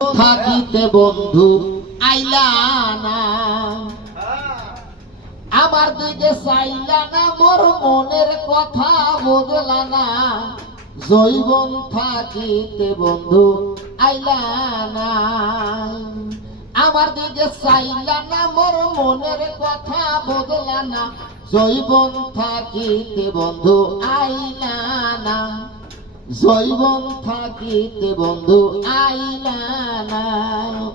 থাকিতে বন্ধু আইলা না, আমার দিকে চাইলা না, মোর মনের কথা বুঝলা না। জৈবন থাকিতে বন্ধু আইলা না, আমার দিকে চাইলা না, মোর মনের কথা বুঝলা না। জৈবন থাকিতে বন্ধু আইলা না, জৈবন থাকিতে বন্ধু আইলা না।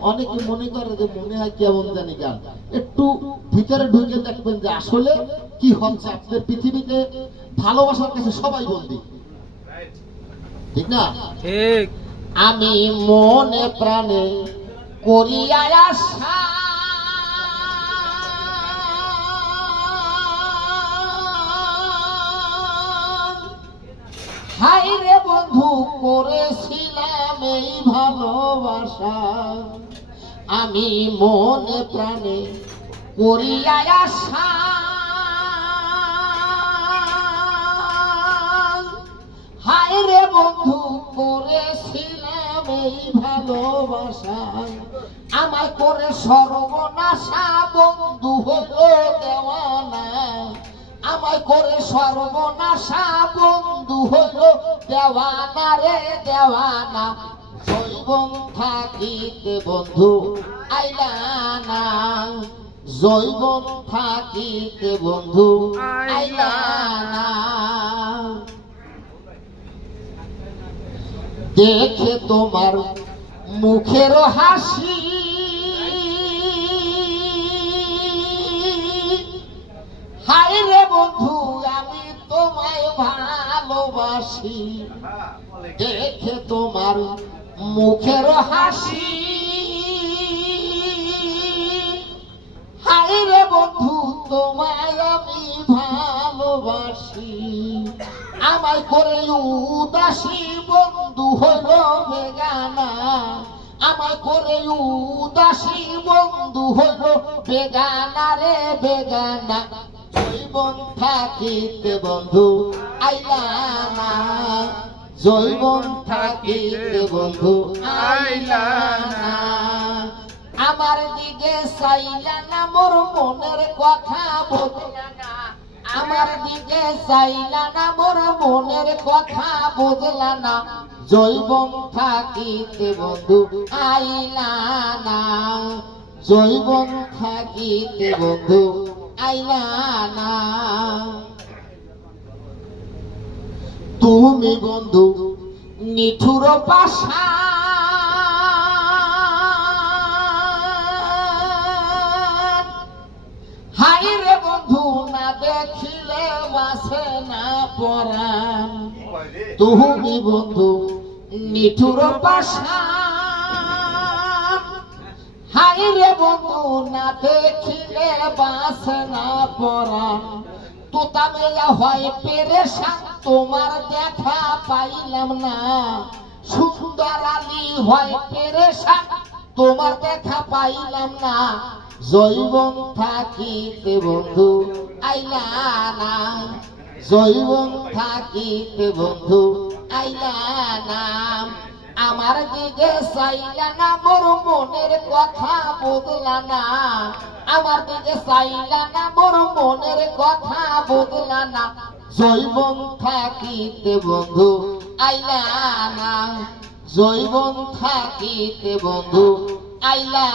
অনেকে মনে করে যে মনে হয় কেমন জানি গান, একটু ভিতরে ঢুকে দেখবেন যে আসলে কি হচ্ছে। আপনাদের পৃথিবীতে ভালোবাসার কাছে সবাই বন্দী, ঠিক না? ঠিক। আমি মনে প্রাণে করিয়া আশা, হাই রে বন্ধু করেছিলাম এই ভালোবাসা। আমি মনে প্রাণে করিয়া আশা, হাই রে বন্ধু করেছিলাম এই ভালোবাসা। আমার করে সর্বনাশা বন্ধু হলো দেওয়ানা, আমায় করে সর্বনাশা বন্ধু হলো দেওয়ানা রে দেওয়ানা। জৈবন থাকিতে বন্ধু আইলা না, জৈবন থাকিতে বন্ধু আইলা না। দেখে তোমার মুখের হাসি, হাই রে বন্ধু আমি তোমায় ভালোবাসি। দেখে তোমার মুখের হাসি, হাই রে বন্ধু তোমায় আমি ভালোবাসি। আমায় করে উদাসী বন্ধু হলো বেগানা, আমায় করে উদাসী বন্ধু হলো বেগানা রে বেগানা। জৈবন থাকিতে বন্ধু আইলা না, জৈবন থাকিতে বন্ধু আইলা না। আমার দিকে চাইলা না, মোর মনের কথা বুঝলা না। আমার দিকে চাইলা না, মোর মনের কথা বুঝলা না। জৈবন থাকিতে বন্ধু আইলা না, জৈবন থাকিতে বন্ধু আইলা না। তুমি বন্ধু নিঠুর পাশা, হাই রে বন্ধু না দেখিলে বাসে না পরাণ। তুমি বন্ধু নিঠুর পাশা, হাই রে বন্ধু না দেখিলে বাসে না পরাণ। তোতা মেয়া হয় পেরেশান তোমার দেখা পাইলাম না, সুন্দর আলী হয় পেরেশান তোমার দেখা পাইলাম না। জৈবন থাকিতে বন্ধু আইলা না, জৈবন থাকিতে বন্ধু আইলা না। আমার দিকে চাইলা না, মোর মনের কথা বুঝলা না। আমার দিকে চাইলা না, মোর মনের কথা বুঝলা না। জৈবন থাকিতে বন্ধু আইলা না, জৈবন থাকিতে বন্ধু আইলা